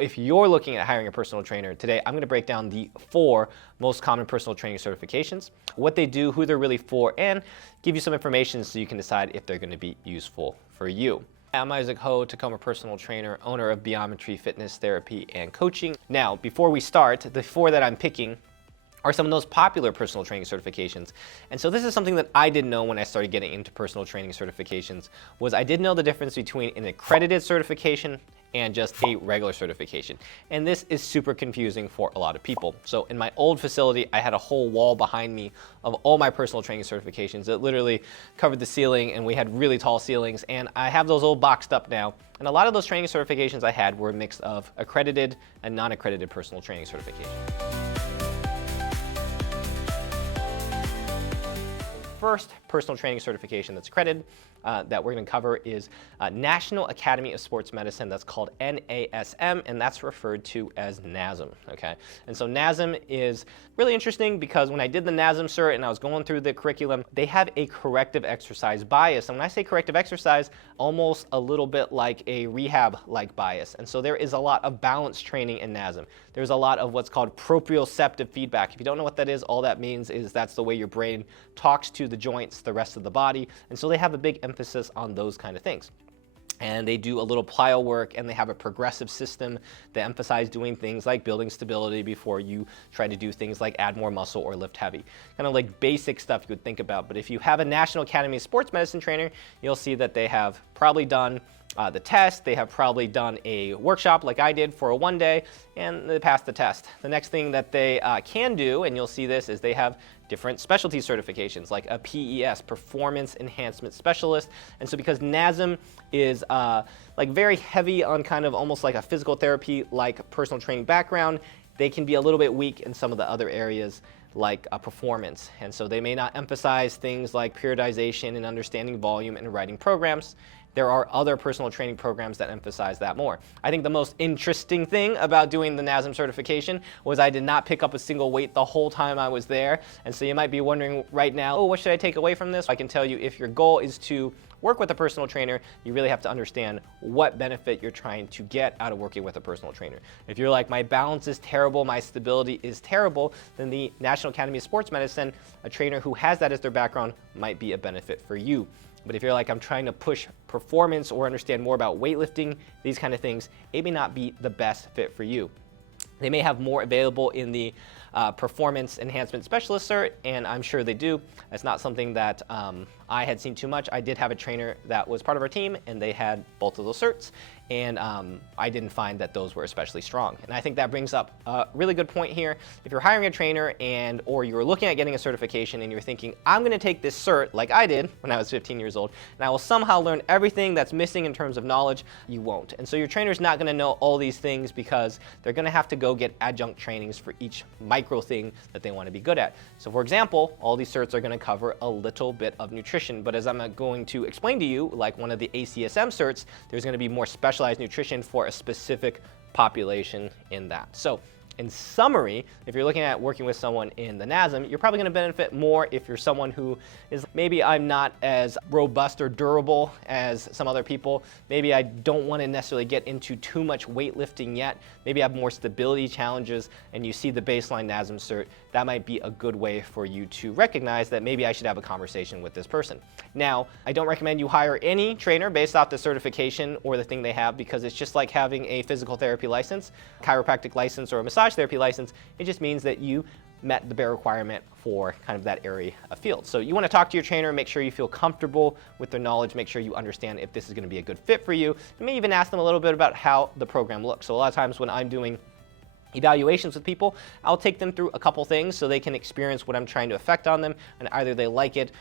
If you're looking at hiring a personal trainer, today I'm going to break down the 4 most common personal training certifications, what they do, who they're really for, and give you some information so you can decide if they're going to be useful for you. I'm Isaac Ho, Tacoma personal trainer, owner of Beometry Fitness Therapy and Coaching. Now, before we start, the 4 that I'm picking are some of those popular personal training certifications. And so this is something that I didn't know when I started getting into personal training certifications, was I didn't know the difference between an accredited certification and just a regular certification. And this is super confusing for a lot of people. So in my old facility, I had a whole wall behind me of all my personal training certifications that literally covered the ceiling, and we had really tall ceilings, and I have those all boxed up now. And a lot of those training certifications I had were a mix of accredited and non-accredited personal training certifications. First personal training certification that's accredited that we're going to cover is National Academy of Sports Medicine. That's called NASM, and that's referred to as NASM. Okay, and so NASM is really interesting because when I did the NASM cert and I was going through the curriculum, they have a corrective exercise bias. And when I say corrective exercise, almost a little bit like a rehab-like bias. And so there is a lot of balance training in NASM. There's a lot of what's called proprioceptive feedback. If you don't know what that is, all that means is that's the way your brain talks to the joints, the rest of the body. And so they have a big emphasis on those kind of things. And they do a little plyo work, and they have a progressive system that emphasize doing things like building stability before you try to do things like add more muscle or lift heavy. Kind of like basic stuff you would think about. But if you have a National Academy of Sports Medicine trainer, you'll see that they have probably done the test, they have probably done a workshop like I did for a 1-day, and they passed the test. The next thing that they can do, and you'll see this, is they have different specialty certifications like a PES, Performance Enhancement Specialist. And so because NASM is like very heavy on kind of almost like a physical therapy like personal training background, they can be a little bit weak in some of the other areas like performance. And so they may not emphasize things like periodization and understanding volume and writing programs. There are other personal training programs that emphasize that more. I think the most interesting thing about doing the NASM certification was I did not pick up a single weight the whole time I was there. And so you might be wondering right now, oh, what should I take away from this? I can tell you, if your goal is to work with a personal trainer, you really have to understand what benefit you're trying to get out of working with a personal trainer. If you're like, my balance is terrible, my stability is terrible, then the National Academy of Sports Medicine, a trainer who has that as their background, might be a benefit for you. But if you're like, I'm trying to push performance or understand more about weightlifting, these kind of things, it may not be the best fit for you. They may have more available in the Performance Enhancement Specialist cert, and I'm sure they do. It's not something that I had seen too much. I did have a trainer that was part of our team, and they had both of those certs, and I didn't find that those were especially strong. And I think that brings up a really good point here. If you're hiring a trainer or you're looking at getting a certification and you're thinking, I'm going to take this cert like I did when I was 15 years old, and I will somehow learn everything that's missing in terms of knowledge, you won't. And so your trainer's not going to know all these things because they're going to have to go get adjunct trainings for each micro thing that they want to be good at. So for example, all these certs are going to cover a little bit of nutrition, but as I'm going to explain to you, like one of the ACSM certs, there's going to be more specialized nutrition for a specific population in that. So in summary, if you're looking at working with someone in the NASM, you're probably going to benefit more if you're someone who is, maybe I'm not as robust or durable as some other people. Maybe I don't want to necessarily get into too much weightlifting yet. Maybe I have more stability challenges, and you see the baseline NASM cert. That might be a good way for you to recognize that maybe I should have a conversation with this person. Now, I don't recommend you hire any trainer based off the certification or the thing they have, because it's just like having a physical therapy license, chiropractic license, or a massage therapy license. It just means that you met the bare requirement for kind of that area of field. So you want to talk to your trainer, make sure you feel comfortable with their knowledge, make sure you understand if this is going to be a good fit for you, and maybe even ask them a little bit about how the program looks. So a lot of times when I'm doing evaluations with people, I'll take them through a couple things so they can experience what I'm trying to affect on them, and either they like it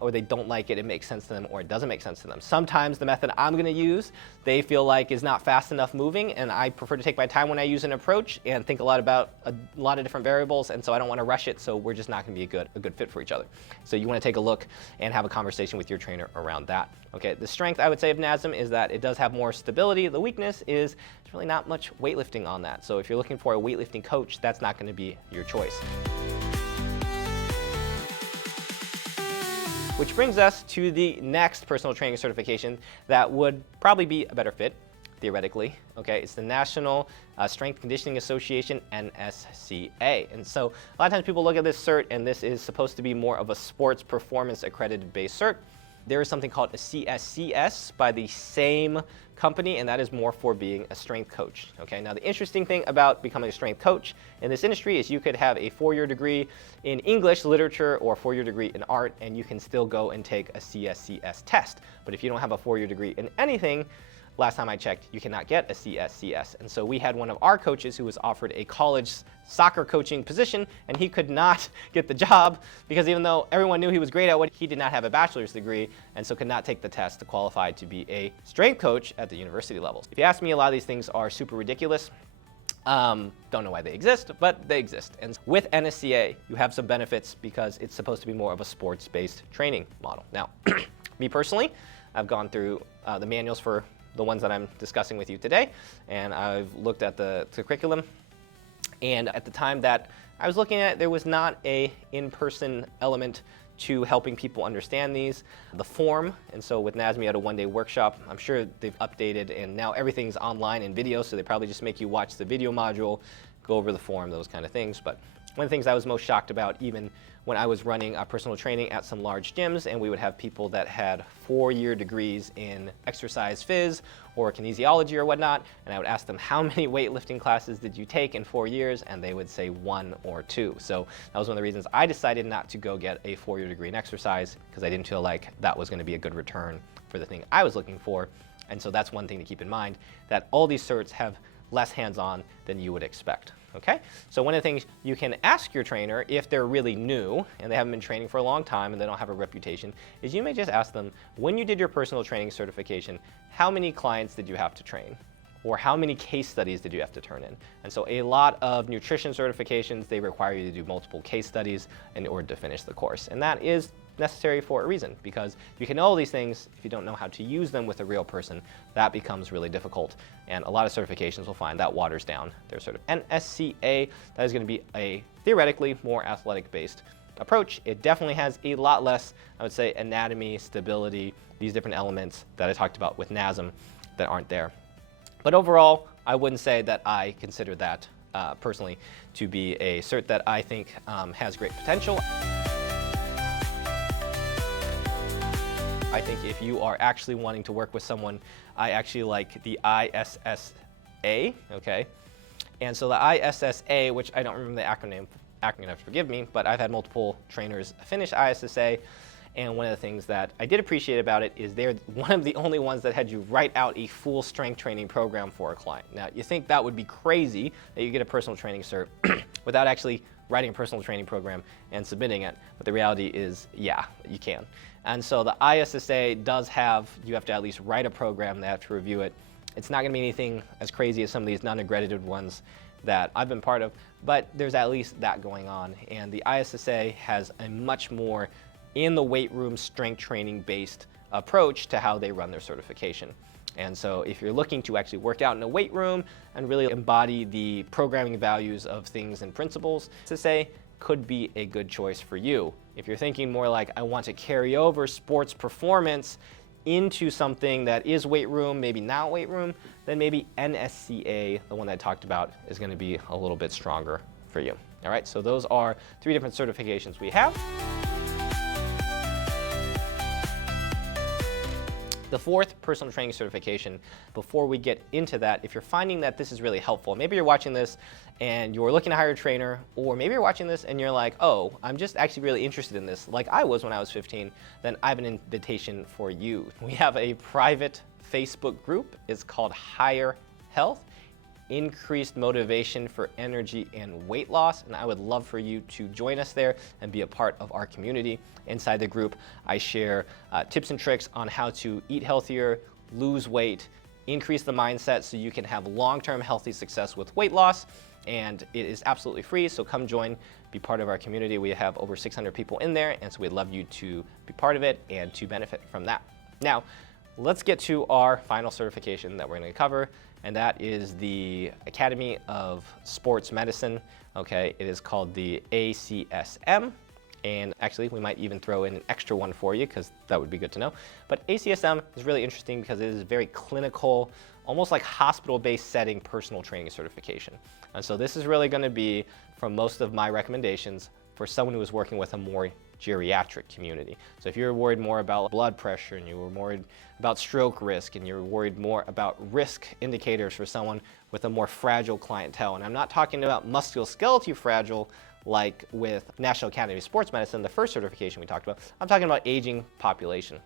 or they don't like it, it makes sense to them, or it doesn't make sense to them. Sometimes the method I'm going to use, they feel like is not fast enough moving, and I prefer to take my time when I use an approach and think a lot about a lot of different variables, and so I don't want to rush it, so we're just not going to be a good fit for each other. So you want to take a look and have a conversation with your trainer around that. Okay, the strength I would say of NASM is that it does have more stability. The weakness is there's really not much weightlifting on that. So if you're looking for a weightlifting coach, that's not going to be your choice. Which brings us to the next personal training certification that would probably be a better fit. theoretically, okay? It's the National Strength Conditioning Association, NSCA. And so a lot of times people look at this cert, and this is supposed to be more of a sports performance accredited based cert. There is something called a CSCS by the same company, and that is more for being a strength coach. Okay, now the interesting thing about becoming a strength coach in this industry is you could have a 4-year degree in English literature or a 4-year degree in art, and you can still go and take a CSCS test. But if you don't have a 4-year degree in anything, last time I checked, you cannot get a CSCS. And so we had one of our coaches who was offered a college soccer coaching position, and he could not get the job because even though everyone knew he was great at what, he did not have a bachelor's degree, and so could not take the test to qualify to be a strength coach at the university level. If you ask me, a lot of these things are super ridiculous. Don't know why they exist, but they exist. And with NSCA, you have some benefits because it's supposed to be more of a sports-based training model. Now, me personally, I've gone through the manuals for the ones that I'm discussing with you today, and I've looked at the curriculum. And at the time that I was looking at it, there was not a in-person element to helping people understand these. The form, and so with NASM you had a 1-day workshop. I'm sure they've updated, and now everything's online in video, so they probably just make you watch the video module, go over the form, those kind of things. But one of the things I was most shocked about, even when I was running personal training at some large gyms, and we would have people that had 4-year degrees in exercise phys or kinesiology or whatnot, and I would ask them, how many weightlifting classes did you take in 4 years? And they would say 1 or 2. So that was one of the reasons I decided not to go get a 4-year degree in exercise, because I didn't feel like that was going to be a good return for the thing I was looking for. And so that's one thing to keep in mind, that all these certs have less hands-on than you would expect. Okay? So one of the things you can ask your trainer, if they're really new and they haven't been training for a long time and they don't have a reputation, is you may just ask them, when you did your personal training certification, how many clients did you have to train? Or how many case studies did you have to turn in? And so a lot of nutrition certifications, they require you to do multiple case studies in order to finish the course. And that is necessary for a reason, because you can know all these things, if you don't know how to use them with a real person, that becomes really difficult. And a lot of certifications will find that waters down their sort of NSCA. That is going to be a theoretically more athletic-based approach. It definitely has a lot less, I would say, anatomy, stability, these different elements that I talked about with NASM that aren't there. But overall, I wouldn't say that I consider that personally to be a cert that I think has great potential. I think if you are actually wanting to work with someone, I actually like the ISSA, okay? And so the ISSA, which I don't remember the acronym, forgive me, but I've had multiple trainers finish ISSA, and one of the things that I did appreciate about it is they're one of the only ones that had you write out a full strength training program for a client. Now, you think that would be crazy that you get a personal training cert without actually writing a personal training program and submitting it, but the reality is, yeah, you can. And so the ISSA does have, you have to at least write a program, they have to review it. It's not gonna be anything as crazy as some of these non-accredited ones that I've been part of, but there's at least that going on. And the ISSA has a much more in the weight room strength training based approach to how they run their certification. And so if you're looking to actually work out in a weight room and really embody the programming values of things and principles, ISSA could be a good choice for you. If you're thinking more like, I want to carry over sports performance into something that is weight room, maybe not weight room, then maybe NSCA, the one that I talked about, is going to be a little bit stronger for you. All right, so those are 3 different certifications we have. The 4th personal training certification, before we get into that, if you're finding that this is really helpful, maybe you're watching this and you're looking to hire a trainer, or maybe you're watching this and you're like, oh, I'm just actually really interested in this, like I was when I was 15, then I have an invitation for you. We have a private Facebook group. It's called Higher Health, Increased Motivation for Energy and Weight Loss, and I would love for you to join us there and be a part of our community. Inside the group, I share tips and tricks on how to eat healthier, lose weight, increase the mindset so you can have long-term healthy success with weight loss, and it is absolutely free, so come join, be part of our community. We have over 600 people in there, and so we'd love you to be part of it and to benefit from that. Now, let's get to our final certification that we're going to cover, and that is the Academy of Sports Medicine. Okay, it is called the ACSM, and actually we might even throw in an extra one for you because that would be good to know. But ACSM is really interesting because it is very clinical almost like hospital-based setting personal training certification. And so this is really going to be, from most of my recommendations, for someone who is working with a more geriatric community. So if you're worried more about blood pressure and you were worried about stroke risk and you're worried more about risk indicators for someone with a more fragile clientele, and I'm not talking about musculoskeletal fragile like with National Academy of Sports Medicine, the first certification we talked about, I'm talking about aging population.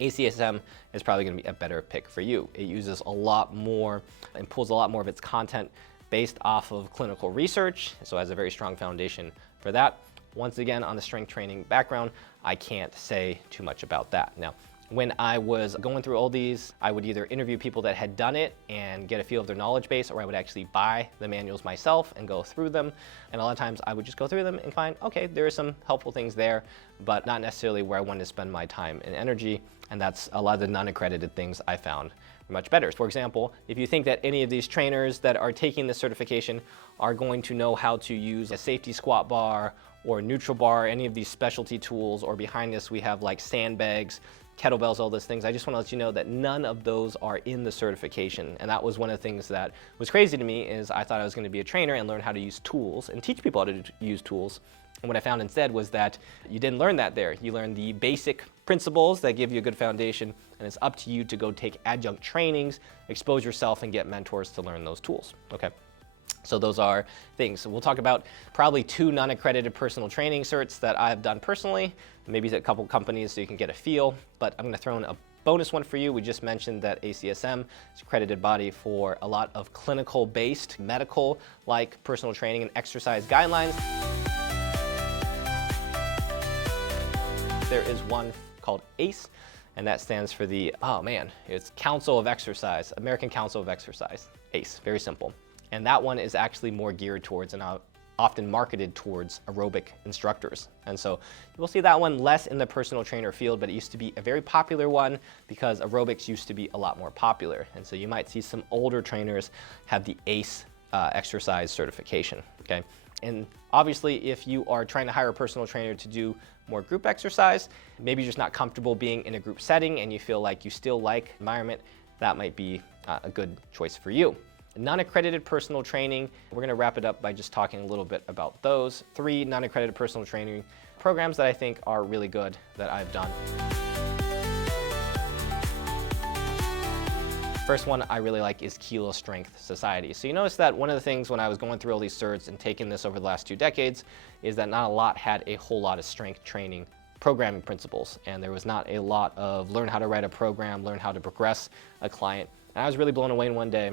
ACSM is probably going to be a better pick for you. It uses a lot more and pulls a lot more of its content based off of clinical research, so it has a very strong foundation for that. Once again, on the strength training background, I can't say too much about that. Now, when I was going through all these, I would either interview people that had done it and get a feel of their knowledge base, or I would actually buy the manuals myself and go through them. And a lot of times I would just go through them and find, okay, there are some helpful things there, but not necessarily where I wanted to spend my time and energy. And that's a lot of the non-accredited things I found much better. For example, if you think that any of these trainers that are taking this certification are going to know how to use a safety squat bar or neutral bar, any of these specialty tools, or behind this we have like sandbags, kettlebells, all those things, I just want to let you know that none of those are in the certification. And that was one of the things that was crazy to me, is I thought I was going to be a trainer and learn how to use tools and teach people how to use tools. And what I found instead was that you didn't learn that there. You learned the basic principles that give you a good foundation, and it's up to you to go take adjunct trainings, expose yourself, and get mentors to learn those tools. Okay. So those are things. So we'll talk about probably 2 non-accredited personal training certs that I've done personally, maybe a couple companies so you can get a feel, but I'm going to throw in a bonus one for you. We just mentioned that ACSM is an accredited body for a lot of clinical-based, medical-like personal training and exercise guidelines. There is one called ACE, and that stands for the, it's Council of Exercise, American Council of Exercise, ACE, very simple. And that one is actually more geared towards and often marketed towards aerobic instructors. And so you'll see that one less in the personal trainer field, but it used to be a very popular one because aerobics used to be a lot more popular. And so you might see some older trainers have the ACE exercise certification, okay? And obviously, if you are trying to hire a personal trainer to do more group exercise, maybe you're just not comfortable being in a group setting and you feel like you still like environment, that might be a good choice for you. Non-accredited personal training, we're going to wrap it up by just talking a little bit about those 3 non-accredited personal training programs that I think are really good that I've done. First one I really like is Kilo Strength Society. So you notice that one of the things when I was going through all these certs and taking this over the last 2 decades is that not a lot had a whole lot of strength training programming principles, and there was not a lot of learn how to write a program, learn how to progress a client. And I was really blown away one day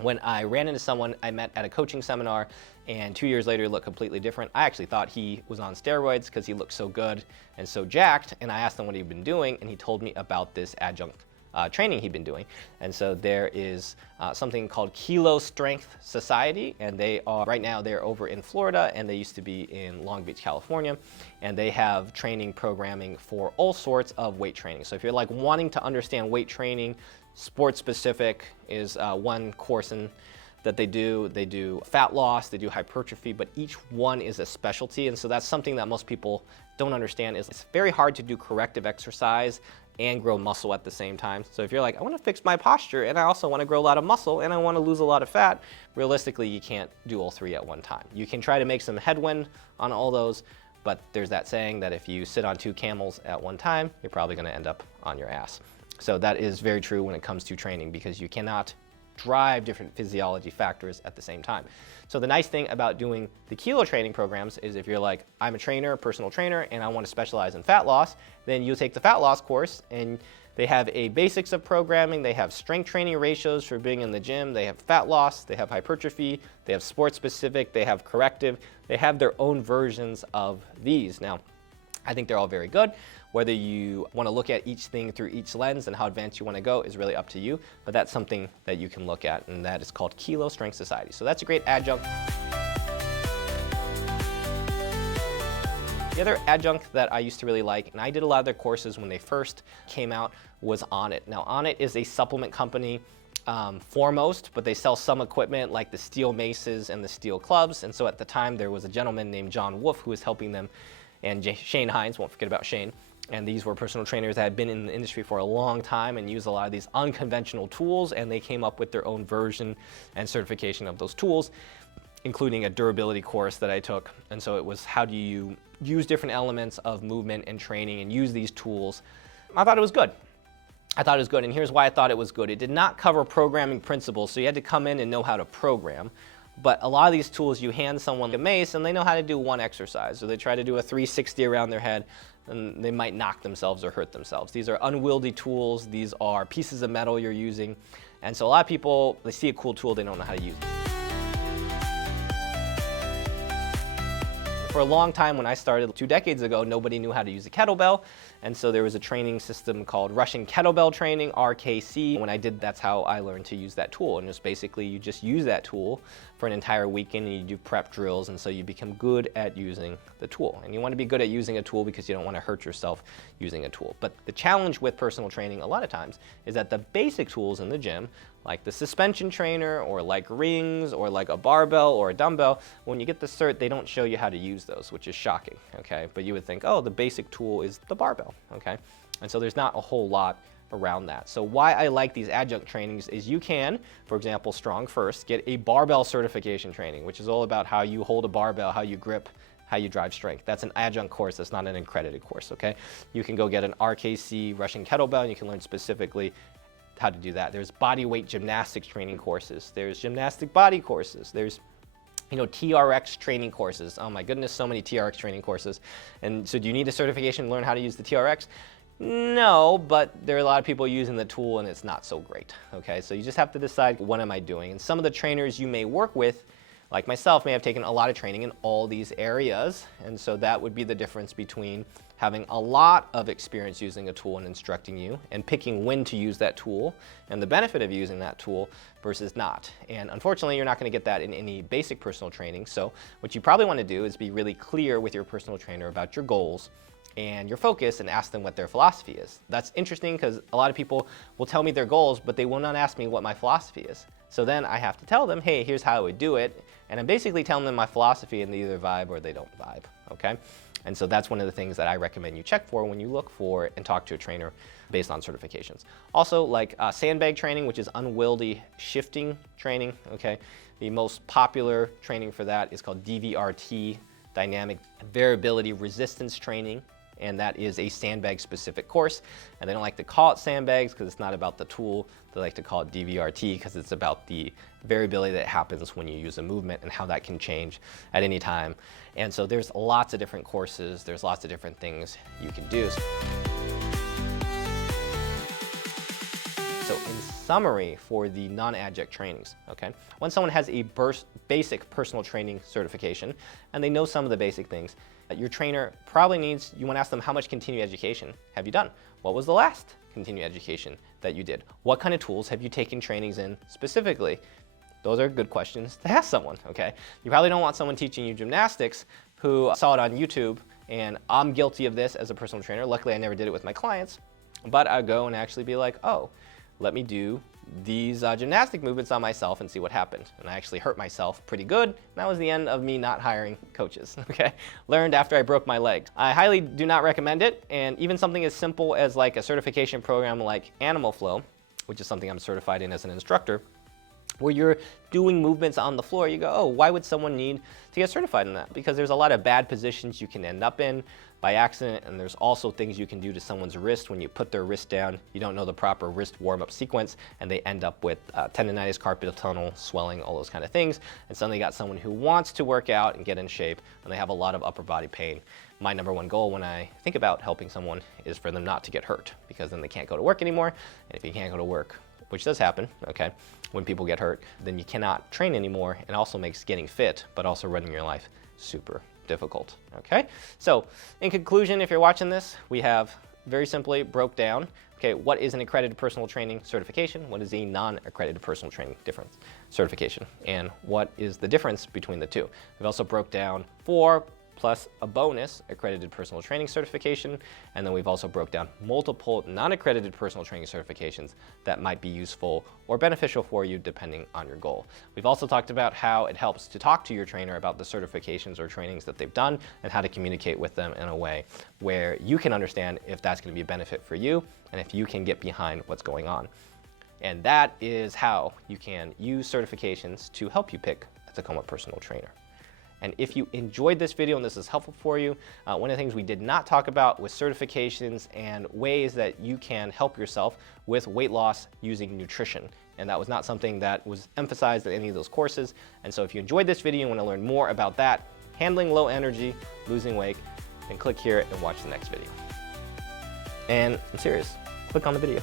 when I ran into someone I met at a coaching seminar, and 2 years later he looked completely different. I actually thought he was on steroids because he looked so good and so jacked, and I asked him what he'd been doing, and he told me about this adjunct training he'd been doing. And so there is something called Kilo Strength Society, and they are, right now they're over in Florida, and they used to be in Long Beach, California, and they have training programming for all sorts of weight training. So if you're like wanting to understand weight training, sports specific is one course that they do fat loss, they do hypertrophy, but each one is a specialty. And so that's something that most people don't understand, is it's very hard to do corrective exercise and grow muscle at the same time. So if you're like, I want to fix my posture and I also want to grow a lot of muscle and I want to lose a lot of fat, realistically you can't do all 3 at one time. You can try to make some headwind on all those, but there's that saying that if you sit on 2 camels at one time, you're probably going to end up on your ass. So that is very true when it comes to training, because you cannot drive different physiology factors at the same time. So the nice thing about doing the Kilo training programs is if you're like, I'm a trainer, personal trainer, and I want to specialize in fat loss, then you'll take the fat loss course, and they have a basics of programming, they have strength training ratios for being in the gym, they have fat loss, they have hypertrophy, they have sports specific, they have corrective, they have their own versions of these. Now, I think they're all very good. Whether you want to look at each thing through each lens and how advanced you want to go is really up to you, but that's something that you can look at, and that is called Kilo Strength Society. So that's a great adjunct. The other adjunct that I used to really like, and I did a lot of their courses when they first came out, was Onnit. Now, Onnit is a supplement company foremost, but they sell some equipment like the steel maces and the steel clubs. And so at the time, there was a gentleman named John Wolf who was helping them, and Shane Hines, won't forget about Shane, And these were personal trainers that had been in the industry for a long time and used a lot of these unconventional tools, and they came up with their own version and certification of those tools, including a durability course that I took. And so it was, how do you use different elements of movement and training and use these tools? I thought it was good. And here's why I thought it was good. It did not cover programming principles, so you had to come in and know how to program. But a lot of these tools, you hand someone a mace and they know how to do one exercise, or they try to do a 360 around their head and they might knock themselves or hurt themselves. These are unwieldy tools. These are pieces of metal you're using. And so a lot of people, they see a cool tool, they don't know how to use it. For a long time, when I started 2 decades ago, nobody knew how to use a kettlebell. And so there was a training system called Russian Kettlebell Training, RKC. When I did, that's how I learned to use that tool. And it's basically, you just use that tool for an entire weekend and you do prep drills. And so you become good at using the tool. And you want to be good at using a tool because you don't want to hurt yourself using a tool. But the challenge with personal training a lot of times is that the basic tools in the gym, like the suspension trainer or like rings or like a barbell or a dumbbell, when you get the cert, they don't show you how to use those, which is shocking, okay? But you would think, oh, the basic tool is the barbell, okay? And so there's not a whole lot around that. So why I like these adjunct trainings is you can, for example, Strong First, get a barbell certification training, which is all about how you hold a barbell, how you grip, how you drive strength. That's an adjunct course, that's not an accredited course, okay? You can go get an RKC Russian kettlebell and you can learn specifically how to do that. There's body weight gymnastics training courses. There's gymnastic body courses. There's TRX training courses. Oh my goodness, so many TRX training courses. And so do you need a certification to learn how to use the TRX? No, but there are a lot of people using the tool and it's not so great, okay? So you just have to decide, what am I doing? And some of the trainers you may work with, like myself, may have taken a lot of training in all these areas. And so that would be the difference between having a lot of experience using a tool and instructing you and picking when to use that tool and the benefit of using that tool versus not. And unfortunately, you're not going to get that in any basic personal training. So what you probably want to do is be really clear with your personal trainer about your goals and your focus and ask them what their philosophy is. That's interesting because a lot of people will tell me their goals, but they will not ask me what my philosophy is. So then I have to tell them, hey, here's how I would do it. And I'm basically telling them my philosophy and they either vibe or they don't vibe, okay? And so that's one of the things that I recommend you check for when you look for and talk to a trainer based on certifications. Also, like sandbag training, which is unwieldy shifting training, okay? The most popular training for that is called DVRT, Dynamic Variability Resistance Training, and that is a sandbag specific course. And they don't like to call it sandbags because it's not about the tool. They like to call it DVRT because it's about the variability that happens when you use a movement and how that can change at any time. And so there's lots of different courses, there's lots of different things you can do. So in summary for the non-adjunct trainings, okay, when someone has a basic personal training certification and they know some of the basic things, your trainer probably needs, you want to ask them, how much continuing education have you done? What was the last continuing education that you did? What kind of tools have you taken trainings in specifically? Those are good questions to ask someone, okay? You probably don't want someone teaching you gymnastics who saw it on YouTube, and I'm guilty of this as a personal trainer. Luckily, I never did it with my clients, but I go and actually be like, oh, let me do these gymnastic movements on myself and see what happened. And I actually hurt myself pretty good. And that was the end of me not hiring coaches, okay? Learned after I broke my leg. I highly do not recommend it. And even something as simple as like a certification program like Animal Flow, which is something I'm certified in as an instructor, where you're doing movements on the floor, you go, oh, why would someone need to get certified in that? Because there's a lot of bad positions you can end up in by accident, and there's also things you can do to someone's wrist when you put their wrist down. You don't know the proper wrist warm-up sequence, and they end up with tendonitis, carpal tunnel, swelling, all those kind of things. And suddenly you got someone who wants to work out and get in shape, and they have a lot of upper body pain. My number one goal when I think about helping someone is for them not to get hurt, because then they can't go to work anymore, and if you can't go to work, which does happen, okay, when people get hurt, then you cannot train anymore. It also makes getting fit, but also running your life super difficult, okay? So in conclusion, if you're watching this, we have very simply broke down, okay, what is an accredited personal training certification? What is a non-accredited personal training certification? And what is the difference between the two? We've also broke down 4 plus a bonus accredited personal training certification. And then we've also broke down multiple non-accredited personal training certifications that might be useful or beneficial for you depending on your goal. We've also talked about how it helps to talk to your trainer about the certifications or trainings that they've done and how to communicate with them in a way where you can understand if that's going to be a benefit for you and if you can get behind what's going on. And that is how you can use certifications to help you pick a Tacoma personal trainer. And if you enjoyed this video and this is helpful for you, one of the things we did not talk about was certifications and ways that you can help yourself with weight loss using nutrition. And that was not something that was emphasized in any of those courses. And so if you enjoyed this video and want to learn more about that, handling low energy, losing weight, then click here and watch the next video. And I'm serious, click on the video.